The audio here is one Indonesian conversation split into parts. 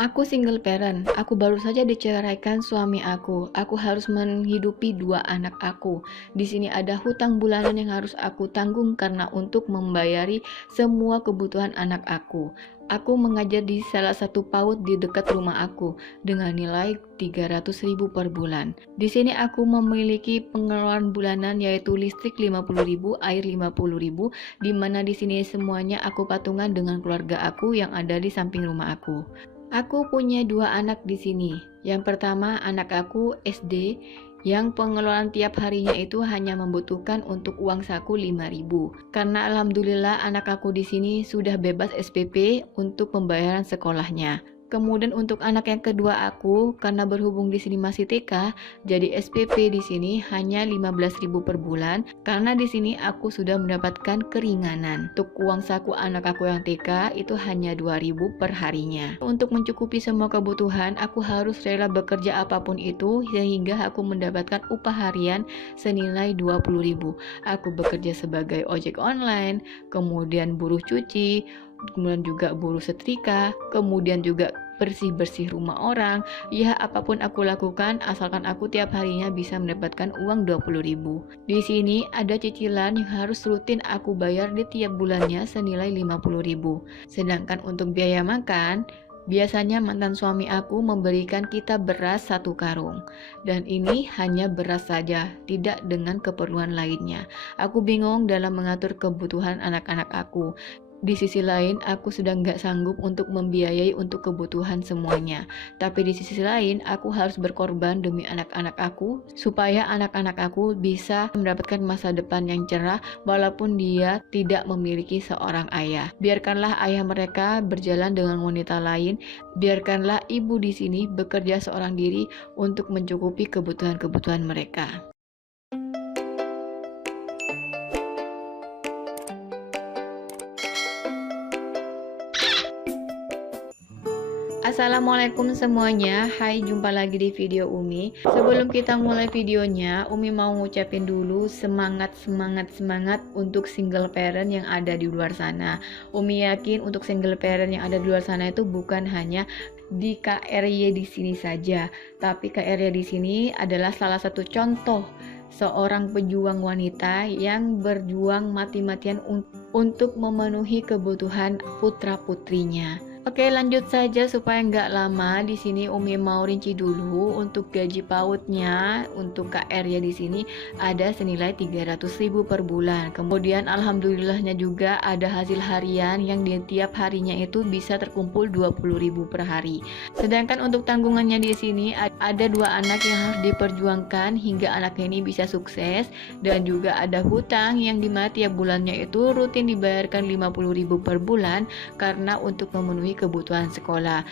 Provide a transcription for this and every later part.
Aku single parent, aku baru saja diceraikan suami aku. Aku harus menghidupi dua anak aku. Di sini ada hutang bulanan yang harus aku tanggung karena untuk membayari semua kebutuhan anak aku. Aku mengajar di salah satu PAUD di dekat rumah aku dengan nilai 300.000 per bulan. Di sini aku memiliki pengeluaran bulanan yaitu listrik 50.000, air 50.000, di mana di sini semuanya aku patungan dengan keluarga aku yang ada di samping rumah aku. Aku punya dua anak di sini. Yang pertama, anak aku SD yang pengeluaran tiap harinya itu hanya membutuhkan untuk uang saku 5.000. Karena alhamdulillah anak aku di sini sudah bebas SPP untuk pembayaran sekolahnya. Kemudian untuk anak yang kedua aku, karena berhubung di sini masih TK, jadi SPP di sini hanya 15.000 per bulan karena di sini aku sudah mendapatkan keringanan. Untuk uang saku anak aku yang TK itu hanya 2.000 per harinya. Untuk mencukupi semua kebutuhan, aku harus rela bekerja apapun itu sehingga aku mendapatkan upah harian senilai 20.000. Aku bekerja sebagai ojek online, kemudian buruh cuci, kemudian juga buruh setrika, kemudian juga bersih-bersih rumah orang. Ya, apapun aku lakukan asalkan aku tiap harinya bisa mendapatkan uang 20.000. Di sini ada cicilan yang harus rutin aku bayar di tiap bulannya senilai 50.000. Sedangkan untuk biaya makan, biasanya mantan suami aku memberikan kita beras 1 karung. Dan ini hanya beras saja, tidak dengan keperluan lainnya. Aku bingung dalam mengatur kebutuhan anak-anak aku. Di sisi lain, aku sudah nggak sanggup untuk membiayai untuk kebutuhan semuanya. Tapi di sisi lain, aku harus berkorban demi anak-anak aku, supaya anak-anak aku bisa mendapatkan masa depan yang cerah, walaupun dia tidak memiliki seorang ayah. Biarkanlah ayah mereka berjalan dengan wanita lain, biarkanlah ibu di sini bekerja seorang diri untuk mencukupi kebutuhan-kebutuhan mereka. Assalamualaikum semuanya. Hai, jumpa lagi di video Umi. Sebelum kita mulai videonya, Umi mau ngucapin dulu semangat untuk single parent yang ada di luar sana. Umi yakin untuk single parent yang ada di luar sana itu bukan hanya di KRY di sini saja, tapi KRY di sini adalah salah satu contoh seorang pejuang wanita yang berjuang mati-matian untuk memenuhi kebutuhan putra-putrinya. Oke, lanjut saja supaya nggak lama. Di sini Umi mau rinci dulu untuk gaji PAUD-nya. Untuk KR-nya di sini ada senilai 300.000 per bulan. Kemudian alhamdulillahnya juga ada hasil harian yang di tiap harinya itu bisa terkumpul 20.000 per hari. Sedangkan untuk tanggungannya di sini ada dua anak yang harus diperjuangkan hingga anaknya ini bisa sukses, dan juga ada hutang yang dimana tiap bulannya itu rutin dibayarkan 50.000 per bulan karena untuk memenuhi kebutuhan sekolah.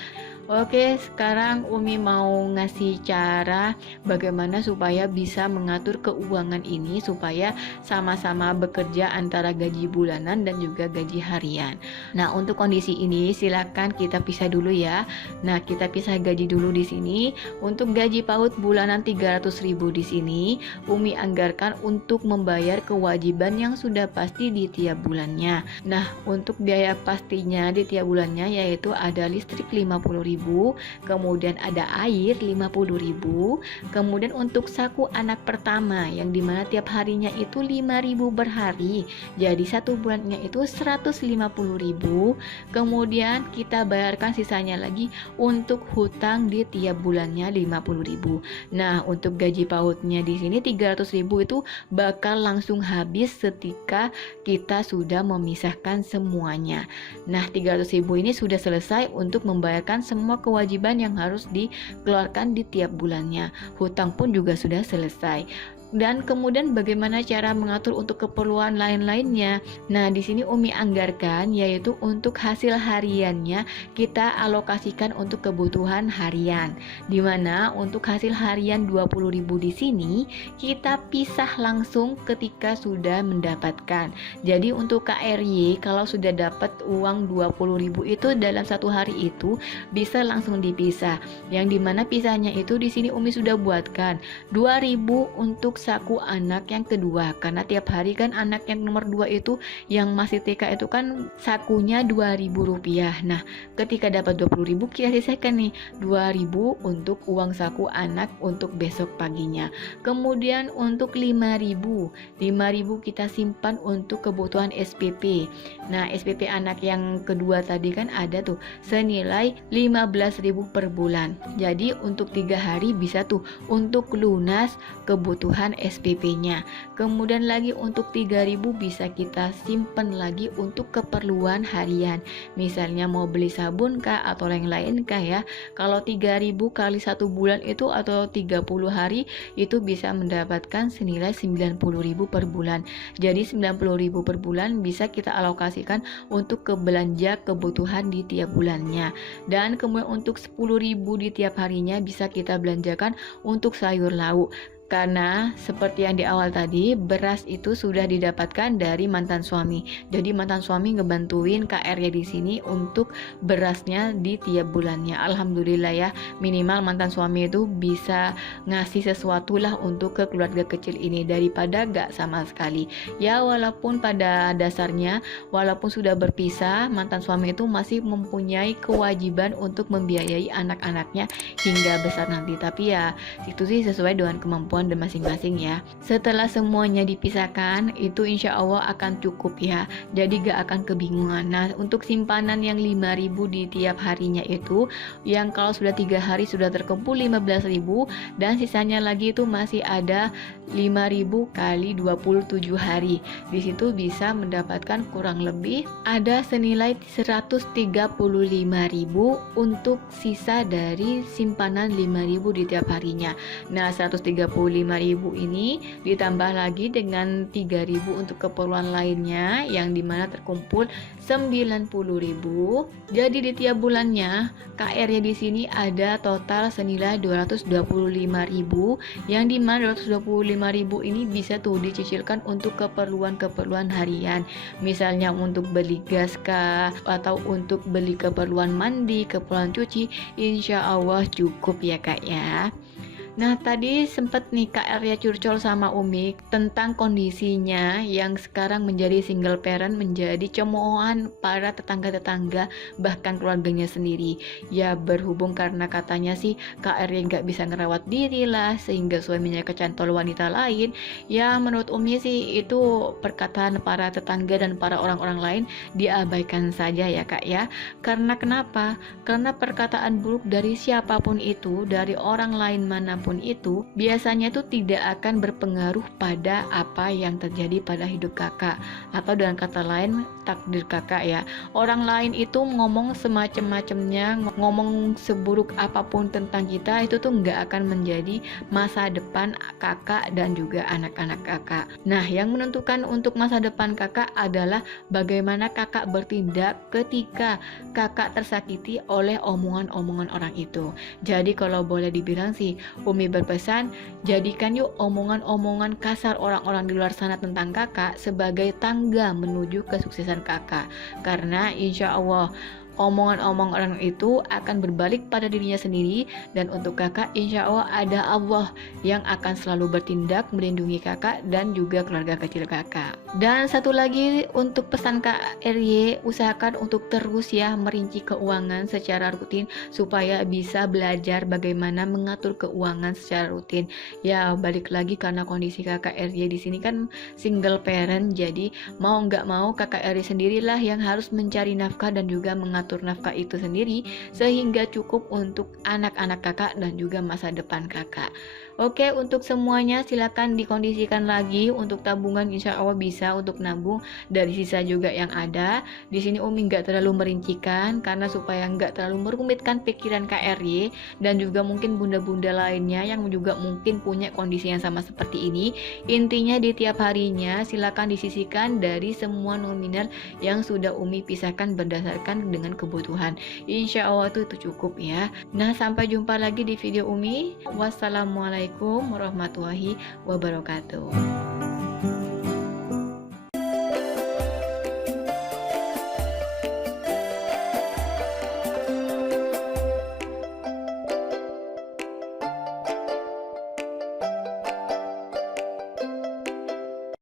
Oke, sekarang Umi mau ngasih cara bagaimana supaya bisa mengatur keuangan ini supaya sama-sama bekerja antara gaji bulanan dan juga gaji harian. Nah, untuk kondisi ini silakan kita pisah dulu ya. Nah, kita pisah gaji dulu di sini. Untuk gaji PAUD bulanan 300.000 di sini, Umi anggarkan untuk membayar kewajiban yang sudah pasti di tiap bulannya. Nah, untuk biaya pastinya di tiap bulannya yaitu ada listrik 50.000, kemudian ada air 50.000, kemudian untuk saku anak pertama yang dimana tiap harinya itu 5.000 per hari, jadi satu bulannya itu 150.000. Kemudian kita bayarkan sisanya lagi untuk hutang di tiap bulannya 50.000. Nah, untuk gaji PAUD-nya di sini 300.000 itu bakal langsung habis ketika kita sudah memisahkan semuanya. Nah, 300.000 ini sudah selesai untuk membayarkan semua kewajiban yang harus dikeluarkan di tiap bulannya. Hutang pun juga sudah selesai. Dan kemudian bagaimana cara mengatur untuk keperluan lain-lainnya? Nah, di sini Umi anggarkan yaitu untuk hasil hariannya kita alokasikan untuk kebutuhan harian. Di mana untuk hasil harian 20.000 di sini kita pisah langsung ketika sudah mendapatkan. Jadi untuk KRY kalau sudah dapat uang 20.000 itu dalam satu hari itu bisa langsung dipisah. Yang dimana pisahnya itu di sini Umi sudah buatkan 2.000 untuk untuk saku anak yang kedua, karena tiap hari kan anak yang nomor 2 itu yang masih TK itu kan sakunya Rp2.000. Nah, ketika dapat Rp20.000 kita sisihkan nih Rp2.000 untuk uang saku anak untuk besok paginya. Kemudian untuk Rp5.000 kita simpan untuk kebutuhan SPP. Nah, SPP anak yang kedua tadi kan ada tuh senilai Rp15.000 per bulan. Jadi untuk 3 hari bisa tuh untuk lunas kebutuhan SPP-nya. Kemudian lagi untuk 3.000 bisa kita simpan lagi untuk keperluan harian. Misalnya mau beli sabun kah atau lain-lain kah ya. Kalau 3.000 kali 1 bulan itu atau 30 hari itu bisa mendapatkan senilai Rp90.000 per bulan. Jadi Rp90.000 per bulan bisa kita alokasikan untuk belanja kebutuhan di tiap bulannya. Dan kemudian untuk Rp10.000 di tiap harinya bisa kita belanjakan untuk sayur lauk. Karena seperti yang di awal tadi, beras itu sudah didapatkan dari mantan suami. Jadi mantan suami ngebantuin KR-nya di sini untuk berasnya di tiap bulannya. Alhamdulillah ya, minimal mantan suami itu bisa ngasih sesuatu lah untuk ke keluarga kecil ini daripada gak sama sekali. Ya walaupun pada dasarnya, walaupun sudah berpisah, mantan suami itu masih mempunyai kewajiban untuk membiayai anak-anaknya hingga besar nanti. Tapi ya itu sih sesuai dengan kemampuan dan masing-masing ya. Setelah semuanya dipisahkan itu insya Allah akan cukup ya, jadi gak akan kebingungan. Nah untuk simpanan yang 5.000 di tiap harinya itu, yang kalau sudah 3 hari sudah terkumpul 15.000 dan sisanya lagi itu masih ada 5.000 kali 27 hari. Di situ bisa mendapatkan kurang lebih ada senilai 135.000 untuk sisa dari simpanan 5.000 di tiap harinya. Nah 135.000 ini ditambah lagi dengan 3.000 untuk keperluan lainnya yang dimana terkumpul 90.000. Jadi di tiap bulannya KR-nya di sini ada total senilai 225.000 yang dimana 225.000 ini bisa tuh dicicilkan untuk keperluan harian. Misalnya untuk beli gas kah atau untuk beli keperluan mandi, keperluan cuci, insya Allah cukup ya kak ya. Nah tadi sempet nih Kak Arya curcol sama Umi tentang kondisinya yang sekarang menjadi single parent, menjadi cemoohan para tetangga-tetangga bahkan keluarganya sendiri. Ya berhubung karena katanya sih Kak Arya nggak bisa ngerawat diri lah sehingga suaminya kecantol wanita lain. Ya menurut Umi sih itu perkataan para tetangga dan para orang-orang lain diabaikan saja ya Kak ya. Karena kenapa? Karena perkataan buruk dari siapapun itu, dari orang lain manapun itu biasanya itu tidak akan berpengaruh pada apa yang terjadi pada hidup kakak, atau dengan kata lain takdir kakak ya. Orang lain itu ngomong semacam-macamnya, ngomong seburuk apapun tentang kita itu tuh nggak akan menjadi masa depan kakak dan juga anak-anak kakak. Nah yang menentukan untuk masa depan kakak adalah bagaimana kakak bertindak ketika kakak tersakiti oleh omongan-omongan orang itu. Jadi kalau boleh dibilang sih Umi berpesan, jadikan yuk omongan-omongan kasar orang-orang di luar sana tentang kakak sebagai tangga menuju kesuksesan kakak. Karena insya Allah omongan-omongan orang itu akan berbalik pada dirinya sendiri, dan untuk kakak insya Allah ada Allah yang akan selalu bertindak melindungi kakak dan juga keluarga kecil kakak. Dan satu lagi untuk pesan Kak RY, usahakan untuk terus ya merinci keuangan secara rutin supaya bisa belajar bagaimana mengatur keuangan secara rutin. Ya balik lagi karena kondisi kakak RY di sini kan single parent, jadi mau nggak mau kakak RY sendirilah yang harus mencari nafkah dan juga mengatur nafkah itu sendiri sehingga cukup untuk anak-anak kakak dan juga masa depan kakak. Oke, untuk semuanya silakan dikondisikan lagi untuk tabungan, insya Allah bisa untuk nabung dari sisa juga yang ada. Di sini Umi nggak terlalu merincikan karena supaya nggak terlalu merumitkan pikiran KRY dan juga mungkin bunda-bunda lainnya yang juga mungkin punya kondisi yang sama seperti ini. Intinya di tiap harinya silakan disisihkan dari semua nominal yang sudah Umi pisahkan berdasarkan dengan kebutuhan. Insya Allah itu cukup ya. Nah sampai jumpa lagi di video Umi. Wassalamualaikum warahmatullahi wabarakatuh.